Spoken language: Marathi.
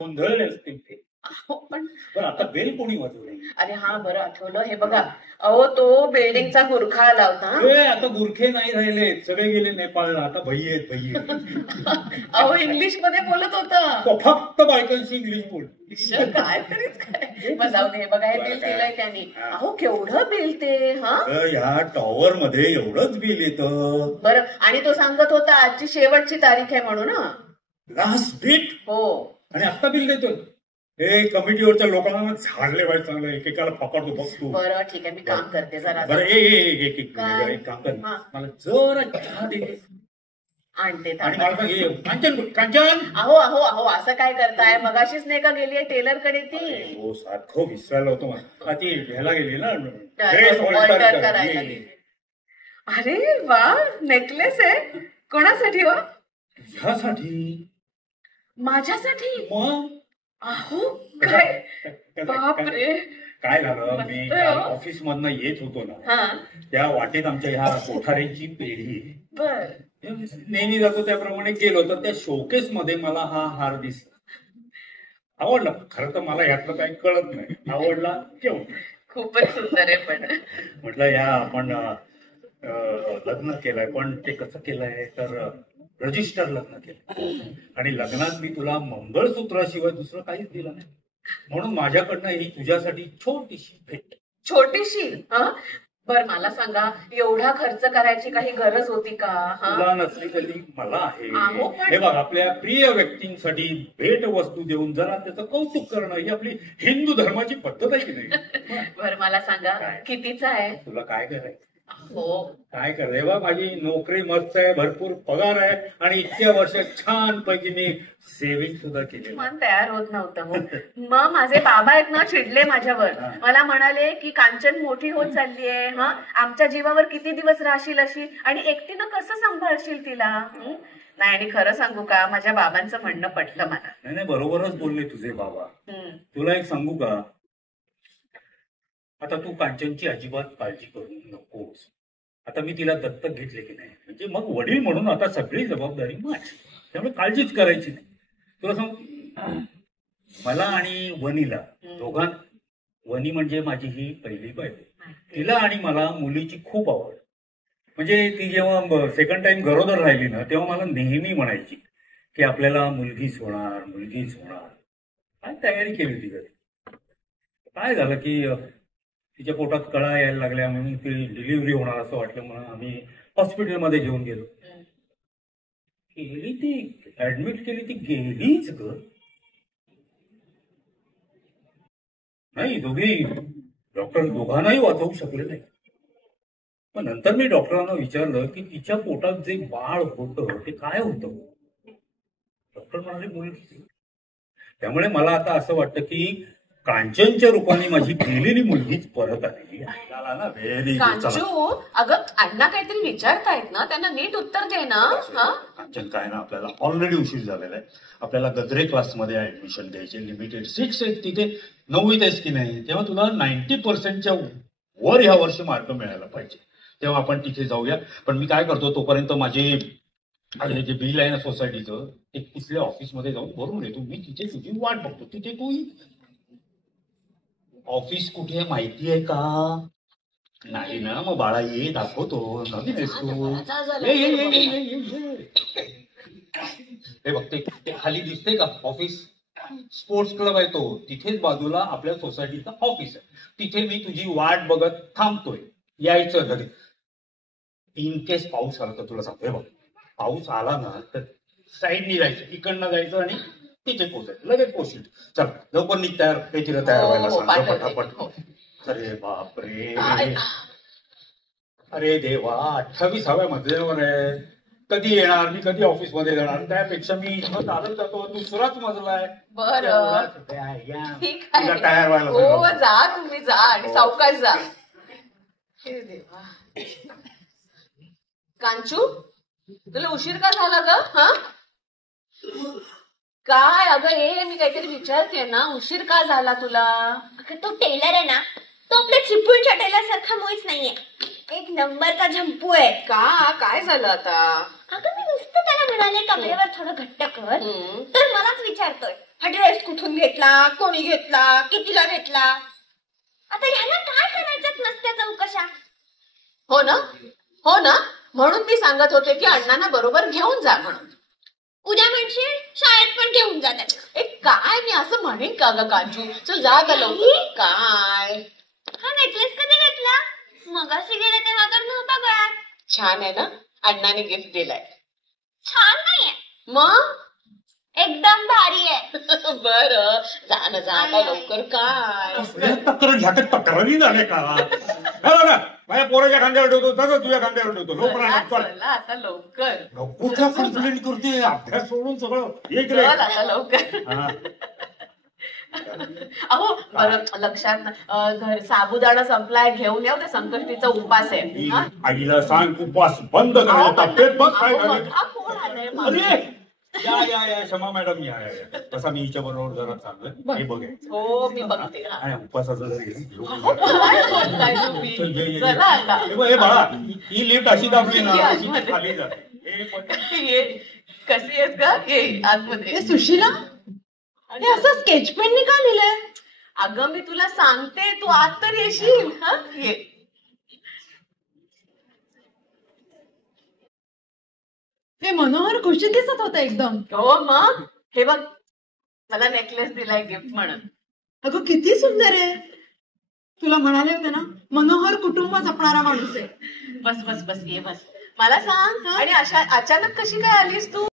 गोंधळले असतील ते. पण बरं आता बेल कोणी वाजवली? अरे हा बरं आठवलं. हे बघा, अहो तो बिल्डिंगचा गुरखा आला होता. आता गुरखे नाही राहिले, सगळे गेले नेपाळला. आता भैये आहेत, भैये. अहो इंग्लिश मध्ये बोलत होता. तो फक्त बायकांशी इंग्लिश बोल. काय तरीच काय. मग जाऊ दे. बघा हे बिल दिलंय त्यांनी. अहो केवढं बिल ते. हा ह्या टॉवर मध्ये एवढंच बिल येतं. बरं, आणि तो सांगत होता आजची शेवटची तारीख आहे म्हणून. Last beat. हो. आणि आता बिल देतोय. हे कमिटीवरच्या लोकांना झाडले पाहिजे चांगलं, एकेकाला पकडतो बघतो. बरं ठीक आहे, मी काम करते जरा. बरं एक काम कर, मला जरा चहा दे. आणते. आणि मला कांचन कांचन. अहो अहो अहो असं काय करताय? मगाशीच नाही का गेली टेलर कडे ती. हो सारखं विसरायला होतो मला. ती घ्यायला गेली ना ऑल्टर करायला. अरे वा, नेकलेस आहे. कोणासाठी हो? ह्यासाठी. माझ्यासाठी? मग अहो काय बापरे. काय झालं, मी ऑफिस मधनं येत होतो ना, त्या वाटेत आमच्या ह्या कोठाऱ्यांची पेढी. बर. नेहमी जातो त्याप्रमाणे गेलो तर त्या शोकेस मध्ये मला हा हार दिसला. आवडला. खरं तर मला ह्यातलं काही कळत नाही. आवडला ठेव. खूपच सुंदर आहे. पण म्हटलं या आपण लग्न केलंय, पण ते कसं केलंय तर रजिस्टर लग्न केलं, आणि लग्नात मी तुला मंगळसूत्राशिवाय दुसरं काहीच दिलं नाही. म्हणून माझ्याकडनं ही तुझ्यासाठी छोटीशी भेट. छोटीशी? बर मला सांगा, एवढा खर्च करायची काही गरज होती का? तुला नसली तरी मला आहे. हे बघ, आपल्या प्रिय व्यक्तींसाठी भेट वस्तू देऊन जरा त्याचं कौतुक करणं ही आपली हिंदू धर्माची पद्धत आहे की नाही? बर मला सांगा, कितीचा आहे? तुला काय करायचं? हो काय करते बा, माझी नोकरी मस्त आहे, भरपूर पगार आहे, आणि इतक्या वर्ष छान पैकी मी सेविंग सुद्धा केली. मन तयार होत नव्हतं. मग माझे बाबा आहेत ना, चिडले माझ्यावर. मला म्हणाले की कांचन मोठी होत चालली आहे, आमच्या जीवावर किती दिवस राहशील अशी, आणि एकटीनं कसं सांभाळशील तिला? नाही, आणि खरं सांगू का, माझ्या बाबांचं म्हणणं पटलं मला. नाही, बरोबरच बोलले तुझे बाबा. तुला एक सांगू का, आता तू कांचनची अजिबात काळजी करू नकोस. आता मी तिला दत्तक घेतले की नाही, म्हणजे मग वडील म्हणून आता सगळी जबाबदारी माझी, त्यामुळे काळजीच करायची नाही. तुला सांगू, मला आणि वनीला दोघां, वनी म्हणजे माझी ही पहिली बायको, तिला आणि मला मुलीची खूप आवड. म्हणजे ती जेव्हा सेकंड टाइम गरोदर राहिली ना, तेव्हा मला नेहमी म्हणायची की आपल्याला मुलगीच होणार, मुलगीच होणार. काय तयारी केली होती घरी. काय झालं की तिच्या पोटात कळा यायला लागल्या, म्हणून ती डिलिव्हरी होणार असं वाटलं, म्हणून आम्ही हॉस्पिटलमध्ये घेऊन गेलो. गेली ती, ऍडमिट केली ती, गेलीच ग. नाही, डॉक्टर दोघांनाही वाचवू शकले नाही. पण नंतर मी डॉक्टरांना विचारलं की तिच्या पोटात जे बाळ होतं ते काय होतं. डॉक्टर म्हणाले मुलगी. त्यामुळे मला आता असं वाटतं की कांचनच्या रूपाने माझी गेलेली मुलगीच परत आलेली आहे. कांचू, अगं अण्णा काहीतरी विचारतायत ना, त्यांना नीट उत्तर दे ना. कांचन काय ना, आपल्याला ऑलरेडी उशीर झालेला आहे. आपल्याला गद्रे क्लासमध्ये ऍडमिशन द्यायचे, लिमिटेड सीट्स आहेत तिथे. 9वीत आहेस की नाही, तेव्हा तुला 90% वर ह्या वर्षी मार्क मिळायला पाहिजे, तेव्हा आपण तिथे जाऊया. पण मी काय करतो, तोपर्यंत माझे जे बिल आहे ना सोसायटीचं, ते कुठल्या ऑफिसमध्ये जाऊन भरून येतो. मी तिथे तुझी वाट बघतो. तिथे तू ऑफिस कुठे माहिती आहे का? नाही ना, मग बाळा ये, दाखवतो. नवीन आहेस तू. हे बघ, ते खाली दिसते का ऑफिस? स्पोर्ट्स क्लब आहे तो. तिथेच बाजूला आपल्या सोसायटीचं ऑफिस आहे. तिथे मी तुझी वाट बघत थांबतोय. यायचं घरी. इन केस पाऊस आला तर तुला सांगतोय बघ, पाऊस आला ना तर साईडनी जायचं, इकडनं जायचं आणि तिथे पोहोचायचं. लगेच पोहोचशील. चल लवकर निघ, तयार. तिला तयार व्हायला सांग पटापट. अरे बापरे, अरे देवा, 28व्या मजल्यावर आहे. कधी येणार, मी कधी ऑफिस मध्ये जाणार. त्यापेक्षा मी इथं चालत जातो, दुसराच मजला आहे. बरं ठीक आहे, तयार व्हायला. हो जा, तुम्ही जा आणि सावकाश जा. कांचू, तुला उशीर का झाला ग? काय अगं, मी काहीतरी विचारते ना, उशीर का झाला तुला? अगं तो टेलर आहे ना, तो आपल्या चिपळूणच्या टेलर सारखा मुळीच नाहीये. एक नंबरचा झंपू आहे. काय झालं आता? अगं मी नुसतं त्याला म्हणाले कमरेवर थोडं घट्ट कर, तर मलाच विचारतोय हा ड्रेस कुठून घेतला, कोणी घेतला, कितीला घेतला. आता ह्याला काय करायचं नसत्या चौकशा. हो ना म्हणून मी सांगत होते की अण्णांना बरोबर घेऊन जा म्हणून. उद्या म्हणशील शाळेत पण घेऊन जातात. काय मी असं म्हणेन का ग कांचू? चल जा ग लवकर. काय हा नेकलेस कधी घेतला? मगाशी गेले तेव्हा तर नव्हता गळ्यात. छान आहे ना, अण्णाने गिफ्ट दिलाय. छान नाहीये, मग एकदम भारी आहे. बरं जा ना, जा आता लवकर. काय तक्रारी झाले का? माझ्या पोराच्या खांद्यावर ठेवतो तसं तुझ्या खांद्यावर ठेवतो. चला आता लवकर. कुठला कंप्लेंट करते? अभ्यास सोडून सगळं एक चल आता लवकर. अहो बरं लक्षात घर साबुदाणा संपलाय, घेऊन येऊ. ते संकष्टीचा उपास आहे. हा? आईला सांग उपवास बंद करायला. तब्येत बघ काय अहो, झालं. हा कोण आलाय मागे? अरे या क्षमा मॅडम या. तसा मी हिच्या बरोबर जरा चाललोय, हे बघायचं. हो मी बघते. हा. काय उपवासाचं जरी काय बोलताय तुम्ही? चल, ये. चला आता. हे बाळा, ही लिफ्ट अशी दाबली ना ये अशी आतमध्ये. खाली जाते. हे पण- ये कशी आहेस का? ये आतमध्ये. सुशीला, हे असं स्केच पेन का लिहिलंय? अगं मी तुला सांगते, तू आत तर येशील. हा ये. हे मनोहर खुशीत दिसत होतं एकदम. हो मग हे बघ, मला नेकलेस दिलाय गिफ्ट म्हणून. अगं किती सुंदर आहे. तुला म्हणाले होते ना, मनोहर कुटुंब जपणारा माणूस आहे. बस ये बस. मला सांग, आणि अचानक कशी काय आलीस तू?